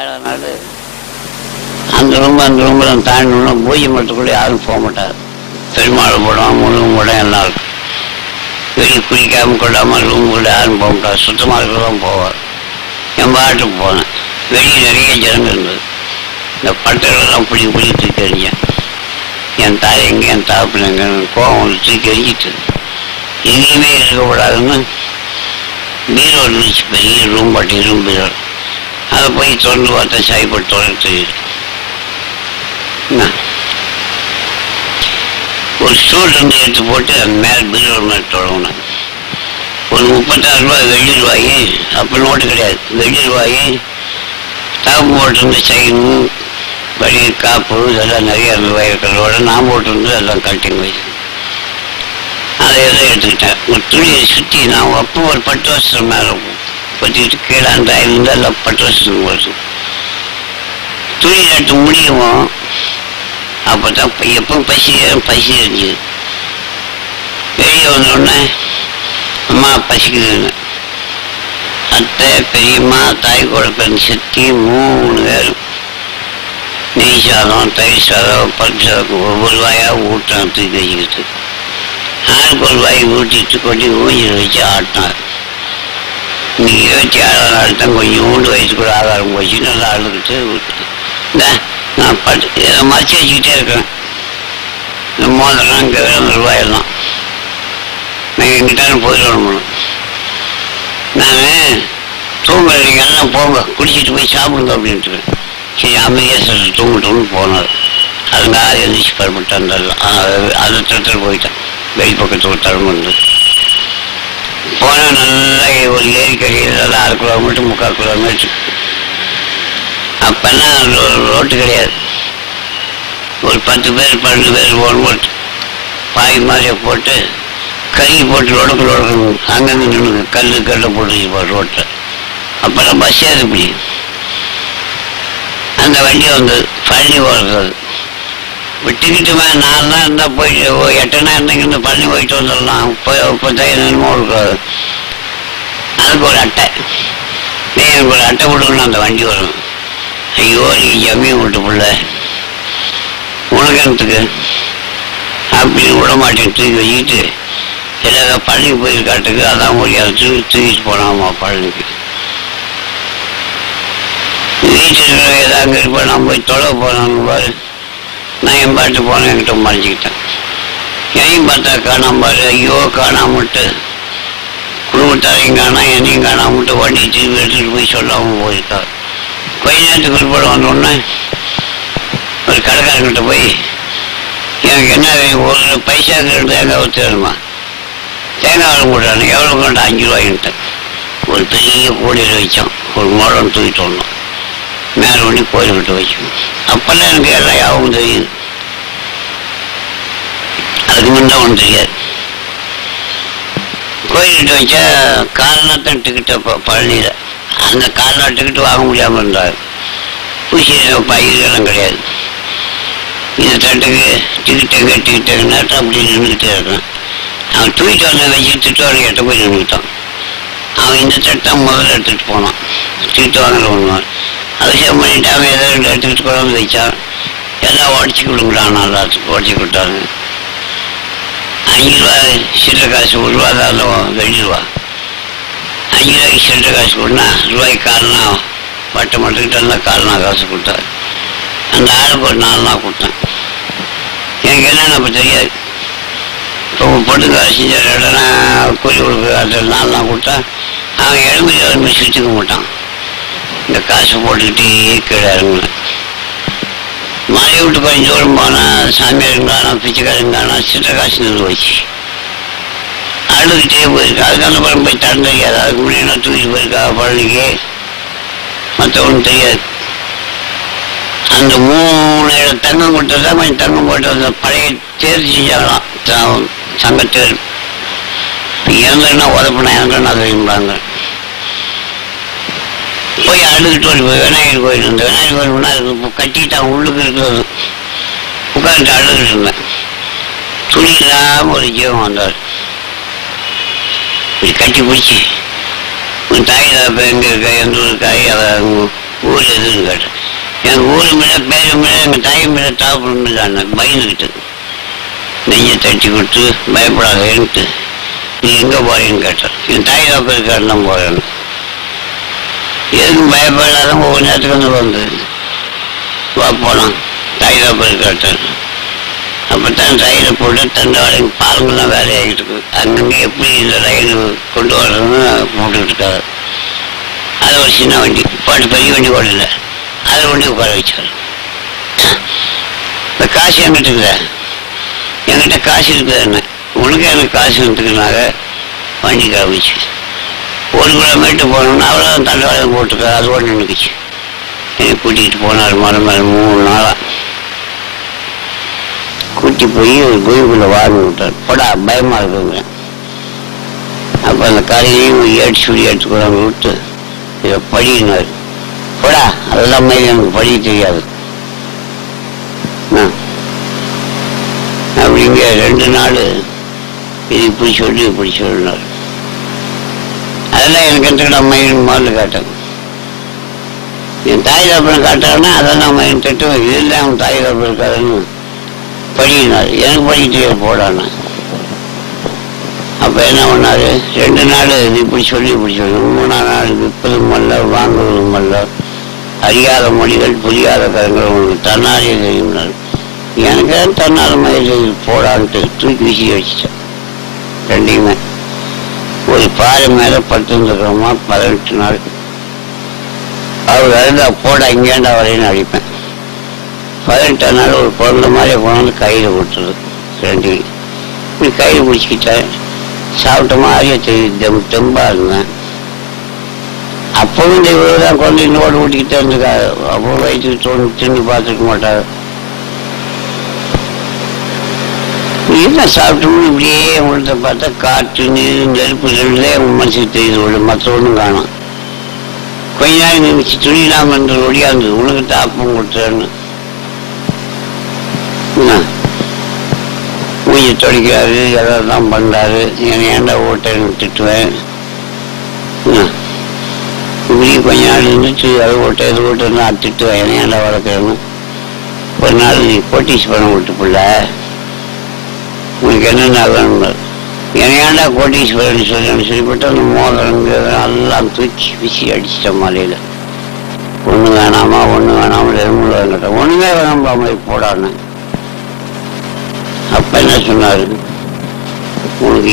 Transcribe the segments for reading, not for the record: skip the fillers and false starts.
ஏழாவது அந்த ரூமில் தாண்டினோம்னா பூஜை மரத்துக்குள்ளே யாரும் போக மாட்டார். பெருமாள் படம் முருகன் படம் எல்லாம் இருக்கும். வெளியே குளிக்காமல் கொள்ளாமல் ரூமுக்குள்ளே யாரும் போக மாட்டார். சுத்தமாக இருக்கிறதான் போவார். என் பாட்டுக்கு போனேன். வெளியே நிறைய ஜனங்கள் இருந்தது. இந்த பட்டங்களெல்லாம் பிடி தூக்கி எறிஞ்சேன். என் தாய் எங்கே என் தாப்பில் எங்கே கோவம் தூக்கி எறிஞ்சிட்டு எங்கேயுமே இருக்கக்கூடாதுன்னு பீரோ இருந்துச்சு. பெரிய ரூம் பாட்டி ரூம் பீரோ. அதை போய் தொடர்ந்து பார்த்தா சாய்பட்டு தொடர்ந்து ஒரு ஸ்டூல் இருந்து எடுத்து போட்டு அந்த மேலே பீரோ மேலே தொடங்கினேன். ஒரு 36 ரூபாய் வெள்ளி ரூபாய், அப்போ நோட்டு கிடையாது, வெள்ளி ரூபாய் தாப்பு போட்டிருந்த செயின் வழி காப்பு இதெல்லாம் நிறைய ரூபாய் இருக்கிறதோட நான் போட்டிருந்து எல்லாம் கட்டிங் வச்சு அதை எல்லாம் எடுத்துக்கிட்டேன். ஒரு துணியை சுற்றி நான் அப்போ ஒரு 10 வருஷம் மேலே பற்றிக்கிட்டு கீழே அந்த இருந்து எல்லாம் 10 வருஷம் போச்சு. துணி எடுத்து முடியும். அப்போ தான் எப்போ பசி இருந்துச்சு. வெளியே வந்தோடனே அம்மா பசிக்குதுன்னு அத்தை பெரியம்மா தாய் கூட பிறந்த சித்தி 3 பேரும் நெய் சாதம் தயிர் சாதம் பருப்பு சாதம் ஒவ்வொரு வாயாக ஊட்டான் தூக்கி வச்சுக்கிட்டு ஆளுக்கு ஒரு வாய் ஊட்டிட்டு கொண்டு ஊஞ்சில் வச்சு ஆட்டினார். இன்னைக்கு 27ஆம் நாள் தான் கொஞ்சம் ஊண்டு வயசு கூட ஆகாரம் போச்சு. நல்லா அழுதுகிட்டு விட்டு நான் மறைச்சி வச்சுக்கிட்டே இருக்கேன். இந்த மோதலாம் இங்கே அந்த ரூபாயெல்லாம் நான் எங்கிட்டாலும் போயிடணும். நான் தூங்குறீங்க எல்லாம் போங்க குடிச்சிட்டு போய் சாப்பிடுங்க அப்படின்ட்டு சரி அமைதியாக சொல்லி தூங்கிட்டோம்னு போனார். அதுக்காக எழுந்திரிச்சு பரப்பிட்டு இருந்தாலும் அதை தடுத்துட்டு போயிட்டேன். வெளிப்பக்கத்து தரம் வந்து போனால் நல்லா ஒரு ஏரிக்கரையில் நல்லா 1/2 கிலோமீட்டர் 3/4 கிலோமீட்டர். அப்பெல்லாம் ரோட்டு கிடையாது. ஒரு 10 பேர் 12 பேர் ஓட்டு பாய் மாதிரியை போட்டு கறி போட்டு லொடக்கு அங்கங்கே நின்று கல்லை போட்டு ரோட்டில். அப்போல்லாம் பஸ் ஏது இப்படி அந்த வண்டி வந்து பழனி ஓடுறது டிக்கெட்டு மேலே 4 நாள் இருந்தால் போயிட்டு 8 நாள் இருந்தீங்க பழனி போயிட்டு வந்துடலாம். 30,000 இருக்காது. அதுக்கு ஒரு அட்டை எனக்கு ஒரு அட்டை கொடுக்கணும். அந்த வண்டி வரும். ஐயோ நீ ஜம்மியை விட்டு பிள்ள உனக்கு எனக்கு அப்படின்னு விட மாட்டேன் தூக்கி வச்சுக்கிட்டு எல்லா பழனிக்கு போயிருக்காட்டுக்கு அதான் முடியாது தூக்கிட்டு போனாமா பழனிக்கு. வீட்டில் ஏதாவது அங்கே இருப்பேன். நான் போய் தொலை போனாங்க பாரு. நான் என் பாட்டு போனேன். என்கிட்ட மறைஞ்சிக்கிட்டேன். என்னையும் பார்த்தா காணாம பாரு. ஐயோ காணாமட்டு குடும்பத்தாரையும் காணா என்னையும் காணாமட்டு வண்டி திரும்பி எடுத்துகிட்டு போய் சொல்லாமல் போயிருக்கா. கொஞ்ச நேரத்துக்கு பிற்பாடு வந்தோடனே ஒரு கடைக்காரங்கிட்ட போய் எனக்கு என்ன ஒரு பைசாவுக்கு 2 தேங்காய் ஊற்றி வேணுமா? தேங்காய் வளம் போட்டானு எவ்வளோ கொண்டு 5 ரூபாய்ன்ட்டேன். ஒரு பெரிய கோடியில் வச்சோம். ஒரு மரம் தூக்கிட்டு வந்தோம். மேலே பண்ணி கோயில்கிட்ட வச்சோம். அப்போல்லாம் எனக்கு எல்லாம் யாவும் தெரியுது. அதுக்கு முன்னே ஒன்றும் தெரியாது. கோயில்கிட்ட வச்சா கால்நாத்தான் டிக்கெட்டு பழனியில். அந்த கால்நாள் டிக்கெட்டு வாங்க முடியாமல் இருந்தார். பூசி பயிர்களெல்லாம் கிடையாது. இந்த தட்டுக்கு டிக்கெட்டு நேரத்தை அப்படி நின்றுக்கிட்டே இருக்கான். அவன் தூக்கிட்டு வந்த வச்சு திட்டுவாங்க எட்ட போய் நின்றுக்கிட்டான். அவன் இந்த தட்டை முதல்ல எடுத்துகிட்டு போனான். திட்டு வாங்கல ஒன்றுவான். அவசியம் பண்ணிட்டு அவன் ஏதோ எடுத்துக்கிட்டு கொண்டாந்து வச்சான். எல்லாம் உடச்சி கொடுக்குறான். நல்லா உடச்சி கொடுத்தாங்க. 5 ரூபாய் சில்லறை காசு 1 ரூபா தான் வெள்ளி ரூபா. 5 ரூபாய்க்கு சில்லறை காசு கொடுனா ரூபாய்க்கு 4 வட்டை மட்டுக்கிட்ட இருந்தால் 4 காசு கொடுத்தாரு. அந்த ஆளுக்கு ஒரு 4 கொடுத்தேன். எனக்கு என்னென்ன அப்போ தெரியாது. இப்போ பொட்டுக்கு செஞ்ச இடம்னா கூலி கொடுக்குற அந்த 4 கொடுத்தா அவன் எலும்பு சுற்றிக்க மாட்டான். இந்த காசு போட்டுக்கிட்டே கீழே இறங்குனேன். மலையை விட்டு கொஞ்சம் தூரம் போனால் சாமியாருங்கானா பிச்சைக்காரங்கானா சில்லறை காசு நின்று போச்சு. அழுதுகிட்டே போயிருக்கு. அதுக்கு அந்த படம் போய் தரம் தெரியாது. அதுக்கு முன்னாடி தூக்கிட்டு போயிருக்கா பழனிக்கு. மற்ற ஒன்றும் தெரியாது. அந்த 3 இடம் தங்கம் கொடுத்ததா கொஞ்சம் தங்கம் போட்டு அந்த பழைய தேர் செஞ்சாங்களாம். சங்கத்தேர் இறந்துன்னா உதப்பினா இறந்துன்னா தெரியும்பாங்க. போய் அழுதுகிட்டு வந்து விநாயகர் கோயில் இருந்த விநாயகர் கோயில் முன்னாடி கட்டிட்டான். உள்ளுக்கு இருக்கிறது உட்காந்துட்டு அழுதுகிட்டு இருந்தேன். துணி இல்லாமல் ஒரு ஜீவம் வந்தார். இப்படி கட்டி பிடிச்சி உன் தாய் தான் இப்போ எங்கே இருக்கா எந்த ஊருக்காய் அதை ஊர் எதுன்னு கேட்டேன். எங்கள் ஊர் மேலே பேரு மேலே எங்கள் தாய் மேலே தாப்புன்னு தான் பயந்துக்கிட்டு நெஞ்சை தட்டி கொடுத்து பயப்படாதேன்ட்டு நீ எங்கே போறேன்னு கேட்டேன். என் தாய் தாப்பு இருக்காரு தான் போகிறேன்னு. எதுக்கும் பயப்படாத ஒவ்வொரு நேரத்துக்கு வந்து வா போனான் தாய் தாப்பு இருக்காட்டேன். அப்போ தான் ரயிலை போட்டு தண்டவாளம் பாலங்கள்லாம் வேலையாகிட்டு இருக்கு. அங்கங்கே எப்படி இந்த ரயில் கொண்டு வர்றதுன்னு போட்டுக்கிட்டு இருக்காரு. அது ஒரு சின்ன வண்டி பாட்டு பெரிய வண்டி கூட இல்லை, அதில் வண்டி உட்கார வச்சார். இந்த காசு என்கிட்ட இருக்குதா, என்கிட்ட காசு இருக்குது என்ன உனக்கு எனக்கு காசு வந்துட்டுக்குனாங்க வண்டி கிளம்பிச்சு. 1 கிலோமீட்டர் போனோம்னா அவ்வளோ தண்டவாளம் போட்டுருக்காரு. அது ஒன்று நினைக்குச்சு. என்னை கூட்டிகிட்டு போனார். மரம் 3 நாளாக கூட்டி போய் ஒரு கோயிலுக்குள்ளே வாங்கி விட்டார். போடா பயமாக இருக்குங்க. அப்போ அந்த காலையிலையும் எடுத்துக்கூடாங்க விட்டு இதை படினார். போடா அதெல்லாம் மாதிரி எனக்கு படிக்க தெரியாது அப்படிங்க. 2 நாள் இது இப்படி சொல்லினார். அதெல்லாம் எனக்கு எந்த மயிலும் முதல்ல காட்டேன். என் தாய் தப்பனை காட்டாங்கன்னா அதெல்லாம் மயில் தட்டும். இதெல்லாம் அவன் தாய் தப்பு இருக்காதுன்னு படினார். எனக்கு படிக்க தெரியாது போடான்னு. அப்போ என்ன பண்ணார், 2 நாள் இது இப்படி சொல்லி 3ஆம் நாள் விற்பதும் அல்ல வாங்குவதும் அல்ல, அறியாத மொழிகள் புரியாத கருங்கள் உங்களுக்கு தன்னாலே தெரியும்னாரு. எனக்கு தான் தன்னால மாதிரி போடான்ட்டு தூக்கி வீசி வச்சுட்டேன். 2யுமே ஒரு பாறை மேலே படுத்துருந்துக்கிறோமா 18 நாள். அவர் அழுதா போடா இங்கேண்டா வரையின்னு அடிப்பேன். 18ஆம் நாள் ஒரு குழந்தை மாதிரி கொண்டாந்து கையில் விட்டுருது. 2யும் இப்படி கையில் பிடிச்சிக்கிட்டேன். சாப்பிட்ட மாதிரியே தெரியுது, தெம்பாக இருந்தேன். அப்பவும் இந்த இவ்வளோதான் குழந்தை நோடு ஊட்டிக்கிட்டே இருந்துக்காரு. அப்போ வயிற்றுக்கு திரும்பி பார்த்துருக்க மாட்டார். என்ன சாப்பிட்டோம்னு இப்படியே உங்கள்கிட்ட பார்த்தா காற்று நீர் நெருப்பு 2 உங்கள் மனசுக்கு தெரியுது. மற்ற ஒன்றும் காணும். கொஞ்ச நாள் நினைச்சு துணியில்லாமல் என்ற ஒடியாந்து உனக்கு தாப்பம் கொடுத்தேன்னு மூஞ்சி தொடைக்கிறாரு. எதாவது தான் பண்ணுறாரு. என்னை ஏண்டா ஓட்டேன்னு திட்டுவேன். இப்படி கொஞ்ச நாள் இருந்துச்சு அதை ஓட்ட இது ஓட்டுன்னு அது திட்டுவேன். என்னை ஏண்டா வளர்க்குறேன்னு. ஒரு நாள் நீ கோட்டீஸ் பண்ண விட்டு பிள்ள உனக்கு என்னென்ன வேணும்னு என்னையாண்டா கோட்டீஸ்வரன் சொல்லிவிட்டு அந்த மோதிரங்க எல்லாம் தூக்கி விசி அடிச்சிட்டேன் மலையில். ஒன்று வேணாமா எறும்புல வேண்டாம் ஒன்றுமே வேணாம்பா மாதிரி போடான்னு. அப்போ என்ன சொன்னார், உனக்கு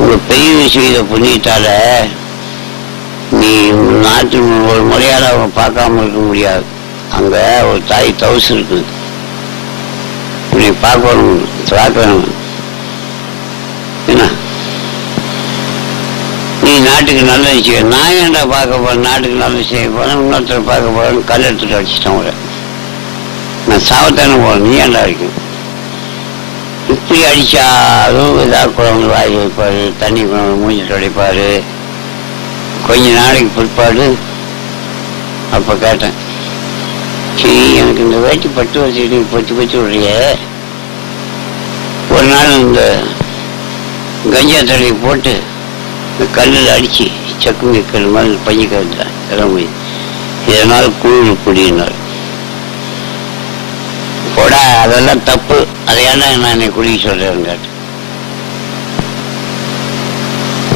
உங்கள் பெரிய செய்த புண்ணியத்தால் நீ நாட்டு ஒரு முறையால் அவங்க பார்க்காம இருக்க முடியாது. அங்கே ஒரு தாய் தவசு இருக்குது, நீ பார்க்கணும். என்ன நீ நாட்டுக்கு நல்லது செய்ய, நான் ஏன்டா பார்க்க போறேன், நாட்டுக்கு நல்லது செய்ய போறேன், இன்னொருத்தர் பார்க்க போறேன்னு கல் எடுத்துட்டு அடிச்சிட்டேன். ஒரு நான் சாவத்தானே போறேன், நீ ஏன்டா அடிக்கும். இப்படி அடிச்சாலும் ஏதாவது குழம்பு வாய் வைப்பாரு, தண்ணி மூஞ்சி துடைப்பாரு. கொஞ்ச நாளைக்கு பிற்பாடு அப்போ கேட்டேன், சரி எனக்கு இந்த வேட்டி பட்டு வச்சுட்டு பொச்சு விடுறிய. ஒரு நாள் இந்த கஞ்சா தடையை போட்டு இந்த கல்லில் அடித்து சக்குமி கல் மாதிரி பஞ்சு கருத்தான் கிளம்பி, இதனால் கூழ் குடினார். போடா அதெல்லாம் தப்பு, அதையாண்டா நான் என்னை குடிக்க சொல்கிறேன்னு கேட்டேன்.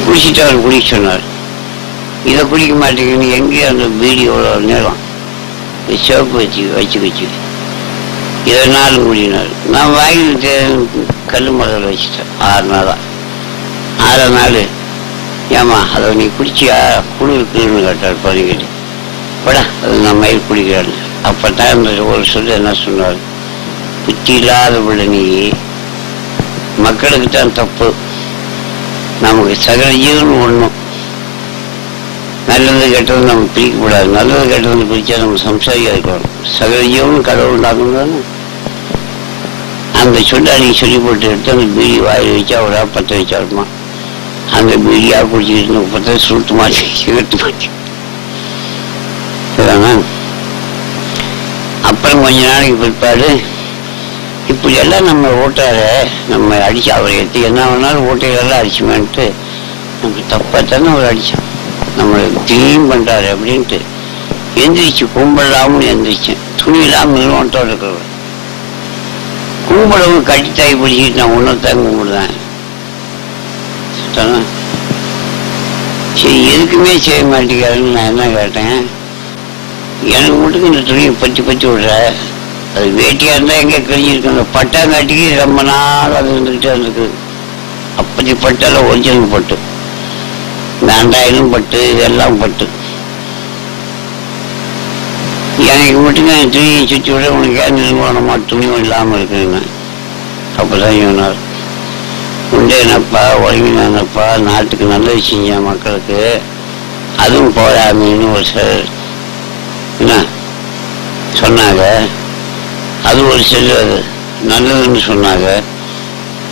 குடிச்சிட்டு அவர் குடிக்க சொன்னார். இதை குடிக்க மாட்டேங்குன்னு எங்கேயும் அந்த பீடி எவ்வளோ நேரம் சோப்பு வச்சு இதனால குடினார். நான் வாங்கிட்டு கல் முதல்ல வச்சுட்டேன். 6 நாளாக 6ஆம் நாள் ஏமா அதை நீ குடிச்சியா குளிருக்குன்னு கேட்டார். பதிக்கிட்டு படா அது நான் மயில் குடிக்கிறான்னு. அப்போ தான் இந்த ஒரு சொல்லி என்ன சொன்னார், புத்தி இல்லாத பிள்ளை நீ, மக்களுக்கு தான் தப்பு, நமக்கு சகல ஜீவன் ஒன்றும், நல்லது கெட்டது நம்ம பிரிக்கக்கூடாது. நல்லது கெட்டது பிரித்தா நம்ம சம்சாரியாக இருக்கணும். சகல ஜீவனும் கடவுள் உண்டாக்கணும். அந்த சொல்லாடிக்கு சொல்லி போட்டு எடுத்து அந்த பீடி வாயில் வச்சா அவரா 10 வச்சாருமா. அந்த பீடியாக குடிச்சிக்கிட்டு 10 சுருட்டு மாற்றி சிகரெட்டு மாற்றி. அப்புறம் கொஞ்ச நாளைக்கு பிற்பாடு இப்படி எல்லாம் நம்ம ஓட்டார நம்ம அடிச்சு அவரை எடுத்து என்ன வேணாலும் ஓட்டையெல்லாம் அடிச்சுமேன்ட்டு நமக்கு தப்பாக தானே அவர் அடித்தான், நம்மளை கிளீன் பண்ணுறாரு அப்படின்ட்டு எந்திரிச்சு கும்பிடலாம்னு எந்திரிச்சேன். துணி இல்லாமல் நிறுவனத்தோடு இருக்கிறவன் கும்பிடவும் கட்டித்தாய் பிடிச்சிட்டு நான் ஒன்றத்தான் கும்பிடுவேன். சரி எதுக்குமே செய்ய மாட்டேங்கிறாருன்னு நான் என்ன கேட்டேன். எனக்கு மட்டும் இந்த துணியை பற்றி பற்றி விடுற, அது வேட்டியாக இருந்தால் எங்கே கிழிஞ்சிருக்கு. அந்த பட்டாங்காட்டிக்கு ரொம்ப நாள் அது இருந்துக்கிட்டே இருந்துருக்கு. அப்படி பட்டால ஒரிஜினல் பட்டு, இந்த அண்டாயிரம் பட்டு, இதெல்லாம் பட்டு. எனக்கு மட்டும்தான் துணியை சுற்றி விட உனக்கு ஏன் நிர்வாணமா துணியும் இல்லாமல் இருக்குதுங்க. அப்போதான் சொன்னார், உண்டேனப்பா ஒழுங்கினானப்பா, நாட்டுக்கு நல்லது செஞ்சேன் மக்களுக்கு, அதுவும் போராமின்னு ஒரு சிலர் என்ன சொன்னாங்க. அது ஒரு சிலர் அது நல்லதுன்னு சொன்னாங்க.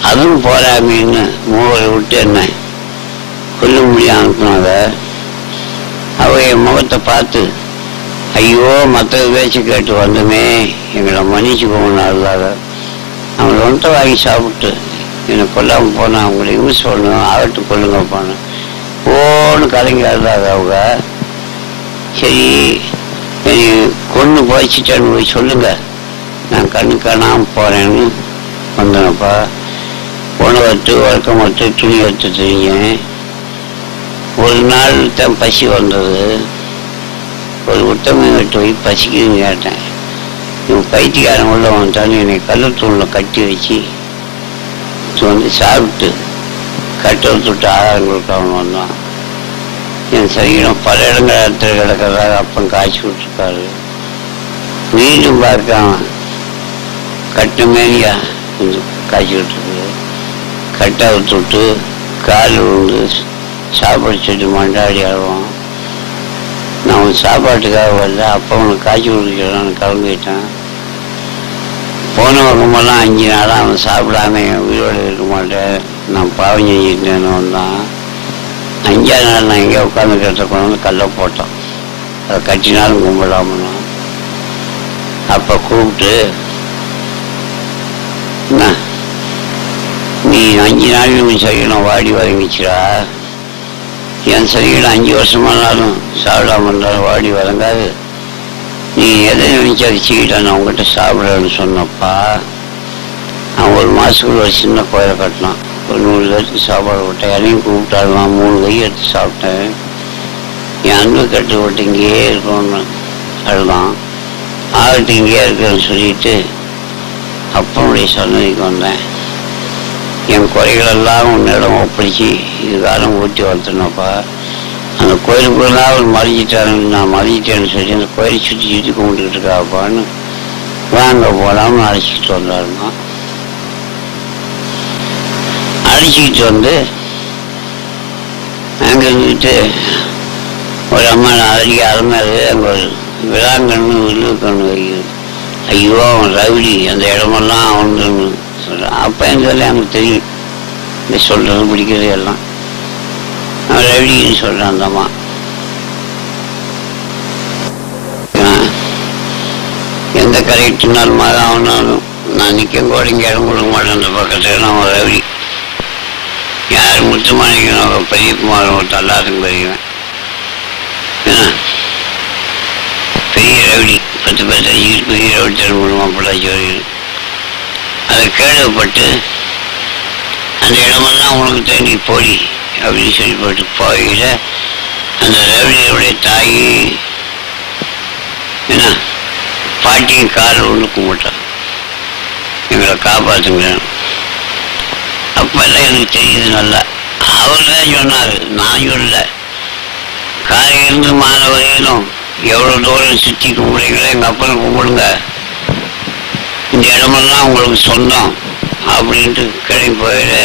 அதுவும் போராமின்னு மூவரை விட்டு என்ன கொல்ல முடியும் அனுப்புனாங்க. அவ என் முகத்தை பார்த்து, ஐயோ மற்ற பேச்சு கேட்டு வந்தமே, எங்களை மன்னிச்சு போனாங்க. அவங்களை ஒன்றை வாங்கி சாப்பிட்டு என்னை கொல்லாமல் போனால் அவங்களை யூஸ் பண்ணணும், ஆகட்டு கொள்ளுங்க போனேன் போன்னு கலங்கி அழுதாங்க அவங்க. சரி கொண்டு போய்ச்சிட்டேன்னு போய் சொல்லுங்க, நான் கண்ணு காணாமல் போகிறேன்னு வந்தேனப்பா. உணவு வட்டு வழக்கம் வட்டு துணி எடுத்து தெரிஞ்சேன். ஒரு நாள் தான் பசி வந்தது. ஒரு உத்தமையிட்ட போய் பசிக்குதுன்னு கேட்டேன். இவன் பைத்தியக்காரன் உள்ள வந்துட்டான்னு என்னை கல்லுத்தூணில் கட்டி வச்சு வந்து சாப்பிட்டு கட்டை விட்டு ஆகாரம் கொடுக்க அவன் வந்தான். என் சரீரம் பல இடங்கள் இடத்துல கிடக்கிறதாக அப்பன் காய்ச்சி விட்டுருக்காரு. மீண்டும் பார்க்காம கட்டு மேலியா காய்ச்சி விட்டுருக்கு. கட்டை விட்டு கால் விழுந்து சாப்பாடு சொல்லி மண்டாடி ஆடுவான். நான் அவன் சாப்பாட்டுக்காக வரல, அப்போ அவனுக்கு காய்ச்சி கொடுக்கிறான்னு கிளம்பிட்டான். போன பக்கமெல்லாம் 5 நாளாக அவன் சாப்பிடாம உயிரோடு இருக்க மாட்டேன், நான் பாவம் செஞ்சுட்டேன்னு வந்தான். 5ஆவது நாள் நான் எங்கேயோ உட்காந்துக்கிறத கொண்டு வந்து கல்லை போட்டோம். அதை கட்டினாலும் கும்பிடாமலாம். அப்போ கூப்பிட்டு, என்ன நீ 5 நாளையும் செய்யணும், வாடி வதங்கிச்சுடா. என் சரீரம் 5 வருஷமானாலும் சாப்பிடாம இருந்தாலும் வாடி வதங்காது. நீ எதை நினைச்சு அதை செய்யிட்டா நான் உங்ககிட்ட சாப்பிடன்னு சொன்னப்பா. அவன் 1 மாதத்துக்குள்ள ஒரு சின்ன கோயிலை கட்டினான். ஒரு 100 பேருக்கு சாப்பாடு விட்டேன். எதையும் கூப்பிட்டாலும் நான் 3 கை எடுத்து சாப்பிட்டேன். என் அன்பு கட்டு விட்டு இங்கேயே இருக்கணும்னு அழுதான். ஆகட்டு இங்கேயே இருக்குன்னு சொல்லிட்டு அப்பனுடைய சன்னதிக்கு வந்தேன். என் குறைகளெல்லாம் உன்னிடம் ஒப்படைச்சி இது காலம் ஊட்டி வளர்த்துனப்பா. அந்த கோயிலுக்குள்ளா அவர் மறைஞ்சிட்டாருன்னு நான் மறைஞ்சிட்டேன்னு சொல்லி அந்த கோயிலை சுற்றி சுற்றி கும்பிட்டுக்கிட்டு இருக்காப்பான்னு வாங்க போகலாம்னு அழைச்சிக்கிட்டு வந்தாருன்னா. அழைச்சிக்கிட்டு வந்து அங்கே இருந்துட்டு ஒரு அம்மா 4 அடி அறமாரு அங்கே ஒரு விழாங்கன்னு வில்லுக்கண்ணு வைக்கிறது. ஐயோ அவன் ரவுடி, அந்த இடமெல்லாம் அவனுன்னு சொல்கிறான். அப்போ என் சொல்லி எனக்கு தெரியும், இந்த சொல்கிறது பிடிக்கிறது எல்லாம். அவன் ரவுடின்னு சொல்கிறான் அந்த அம்மா. எந்த கரெக்டுனாலும் மாதிரி அவனாலும் நான் நிற்கும் கூட இங்கே இடம் கொடுக்க மாட்டேன். அந்த பக்கத்தில் நான் ஒரு ரவுடி. யார் முத்துமாணிக்கணும் பெரியக்குமார் ஒருத்தர் எல்லாத்துக்கும் பெரியவன். ஏன்னா பெரிய ரவுடி 10 பேர் பெரிய ரவுடி தருமா பிள்ளாச்சி வருகிறது. அதை கேள்விப்பட்டு அந்த இடமெல்லாம் உனக்கு தேடி போடி அப்படின்னு சொல்லி போட்டு போயில அந்த ரவுடியோடைய தாய் என்ன பாட்டியும் காலில் ஒன்று கும்பிட்டான், எங்களை காப்பாற்றுங்க. அப்பெல்லாம் எனக்கு தெரியுது நல்லா. அவர் தான் சொன்னார், நான் சொல்லலை. காலையிலிருந்து மாலை வரையிலும் எவ்வளோ தூரம் சுற்றி கும்பிடுங்களோ எங்கள் அப்பனை கும்பிடுங்க, இந்த இடமெல்லாம் உங்களுக்கு சொந்தம் அப்படின்ட்டு கிளம்பி போயிட.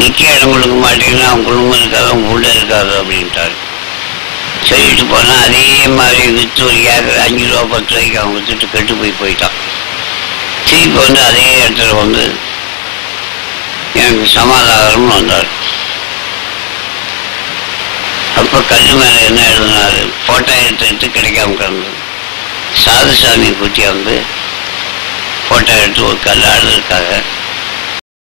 நிற்க இடம் கொடுக்க மாட்டீங்கன்னா அவங்க குடும்பம் இருக்காது, அவங்க உள்ள இருக்காது அப்படின்ட்டாரு. சொல்லிட்டு போனால் அதே மாதிரி விற்று ஒரு ஏக்கர் 5 ரூபா 10 ரூபாய்க்கு அவங்க விற்றுட்டு கெட்டு போயிட்டான். திருப்பி வந்து அதே இடத்துல வந்து எனக்கு சமாதானம்னு வந்தார். அப்போ கல் மேலே என்ன எழுதினாரு, போட்டோ எடுத்து கிடைக்காம கிடந்தது. சாதுசாமி குட்டியை வந்து போட்டோ எடுத்து ஒரு கல்லாடு இருக்காங்க.